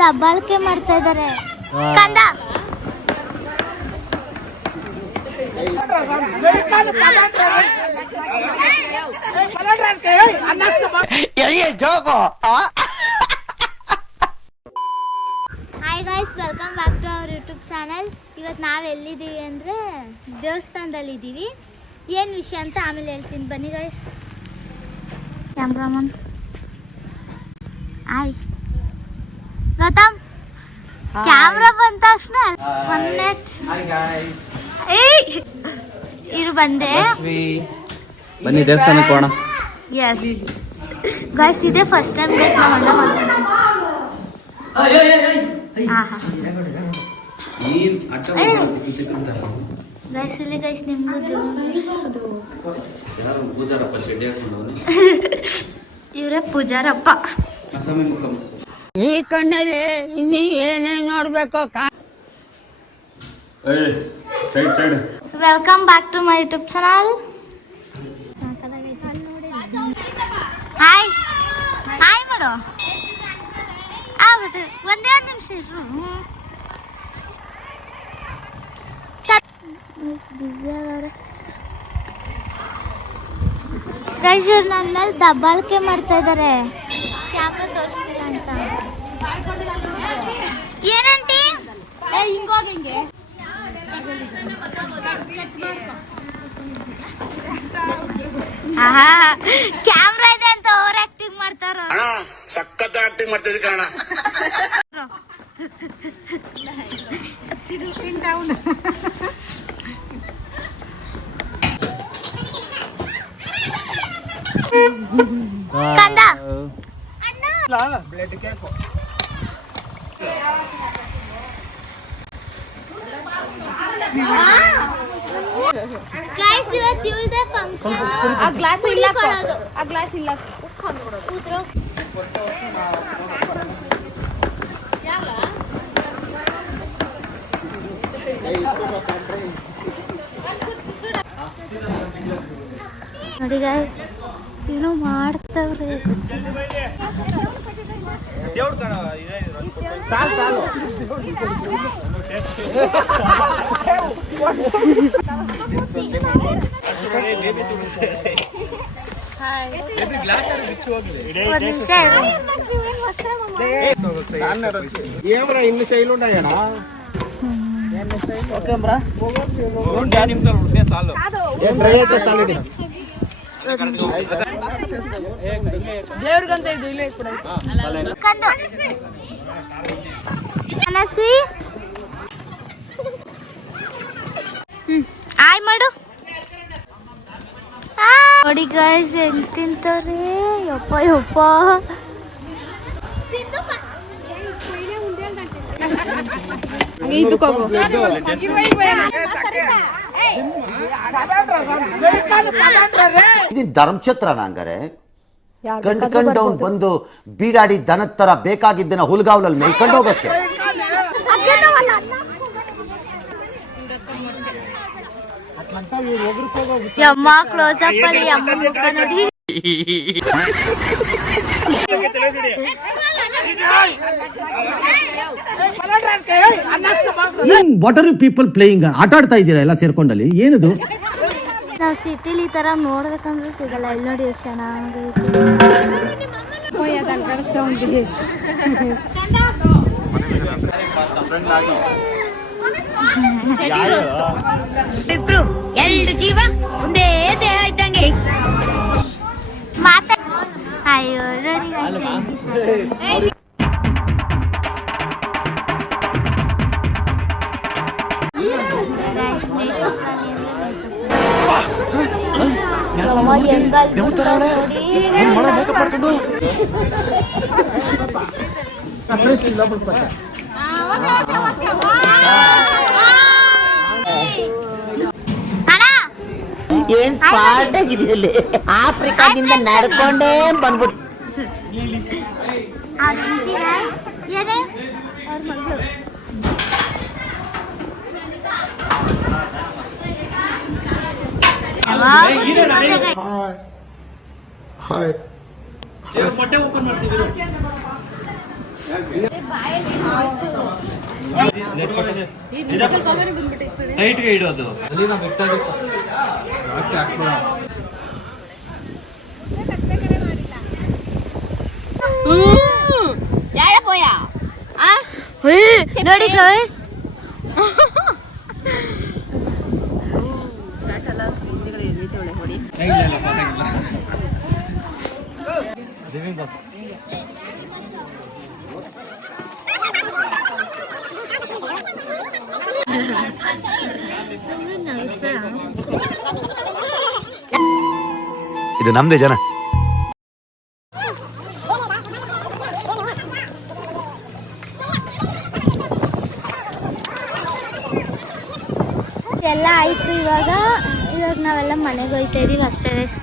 ದಬ್ಬಾಳಿಕೆ ಮಾಡ್ತಾ ಇದಾರೆ ಕಂದ. Hi guys, welcome back to our YouTube channel. ಇವತ್ತು ನಾವು ಎಲ್ಲಿದ್ದೀವಿ ಅಂದರೆ ದೇವಸ್ಥಾನದಲ್ಲಿ ಇದ್ದೀವಿ. ಏನು ವಿಷಯ ಅಂತ ಆಮೇಲೆ ಹೇಳ್ತೀನಿ, ಬನ್ನಿ guys. Cameraman hi Gautam. Camera ಬಂದ ತಕ್ಷಣ ಇರು ಬಂದೆ. ಬನ್ನಿ ದೇವಸ್ಥಾನಕ್ಕೆ ಹೋಗೋಣ. ಎಸ್ ಗೈಸ್, ಇದೇ ಫಸ್ಟ್ ಟೈಮ್ ಗೈಸ್ ನಾವು ಅಣ್ಣ ಮಾತಾಡ್ತೀವಿ. ಗೈಸ್ ಇಲ್ಲಿ ಗೈಸ್ ನಿಮ್ದು ಇವರೇ ಪೂಜಾರಪ್ಪ. ಈ ಕಣ್ಣಲ್ಲಿ ಇನ್ನೀ ಏನೇನು ನೋಡ್ಬೇಕು. Welcome back to my YouTube channel. Hi hi ಮಾಡು. ಹೌದು, ಒಂದೇ ಒಂದು ನಿಮಿಷ ಇರು. ಗೈಸ್, ಇವ್ರು ನನ್ನ ಮೇಲೆ ದಬ್ಬಾಳಿಕೆ ಮಾಡ್ತಾ ಇದ್ದಾರೆ. ಕ್ಯಾಮ್ರಾ ತೋರಿಸ್ತಿಲ್ಲ ಅಂತ. ಏನಂಟಿ? ಕ್ಯಾಮ್ರಾ ಇದೆ ಅಂತ ಓವರ್ ಆಕ್ಟಿಂಗ್ ಮಾಡ್ತಾರ. ಸಖತ್ ಆಕ್ಟಿಂಗ್ ಮಾಡ್ತಿದ್ದೆ ಕಾರಣ. ಕಂದ ಗೈಸ್, ಇವತ್ತು ಇವಳದೇ ಫಂಕ್ಷನ್. ಆ ಗ್ಲಾಸ್ ಇಲ್ಲ, ಆ ಗ್ಲಾಸ್ ಇಲ್ಲ. ಕೂತ್ರು. ನೋಡಿ ಗೈಸ್, ಏನೋ ಮಾಡ್ತವ್ರೆ. ఇన్ని శైలు ఉన్నాయా? ದೇವ್ರಿಗಂತ ಇದು ಇಲ್ಲ ಕೂಡ. ಆಯ್ ಮಾಡು. ನೋಡಿ ಗೈಸ್ ಹೆಂಗ್ ತಿಂತಾರೆ. ಯಪ್ಪ ಯಪ್ಪ. ಇದನ್ ಧರ್ಮಛತ್ರ ನಂಗಾರೆ ಕಂಡ್ಕೊಂಡವ್ನು ಬಂದು ಬೀಡಾಡಿ ದನದ ತರ ಬೇಕಾಗಿದ್ದನ್ನ ಹುಲ್ಗಾವ್ಲಲ್ಲಿ ಮೇಯ್ಕೊಂಡು ಹೋಗತ್ತೆ. ಯಮ್ಮ ಕ್ಲೋಸ್ ಅಪ್ ಅಲ್ಲಿ ಅಮ್ಮ ಮುಖ ನೋಡಿ. What are you people playing? ಆಟ ಆಡ್ತಾ ಇದ್ದೀರಾ ಎಲ್ಲ ಸೇರ್ಕೊಂಡಲ್ಲಿ? ಏನದು? ನಾವು ಸಿಟಿಲಿ ಈ ತರ ನೋಡ್ಬೇಕಂದ್ರೆ ಸಿಗಲ್ಲ. ಇಲ್ಲಿ ನೋಡಿ ಎಷ್ಟು ಚೆನ್ನಾಗೈತಿ. ಇಬ್ರು ಎರಡು ಜೀವ ಒಂದೇ ದೇಹ ಇದ್ದಂಗೆ ಮಾತಾ. ಅಯ್ಯೋ ನೋಡಿ ಏನ್ ಸ್ಪಾಟ್ ಆಗಿದೆಯಲ್ಲಿ ಆಫ್ರಿಕಾದಿಂದ ನಡ್ಕೊಂಡೇ ಬಂದ್ಬಿಟ್ಟು. ಏನೇ ಹಾಯ್ ನೋಡಿ ಗೈಸ್, ಇದು ನಮ್ದೇ ಜನ. ಎಲ್ಲ ಆಯ್ತು. ಇವಾಗ ನಾವೆಲ್ಲ ಮನೆಗೆ ಹೋಗ್ತಾ ಇದೀವಿ ಅಷ್ಟೇ ಗೈಸ್.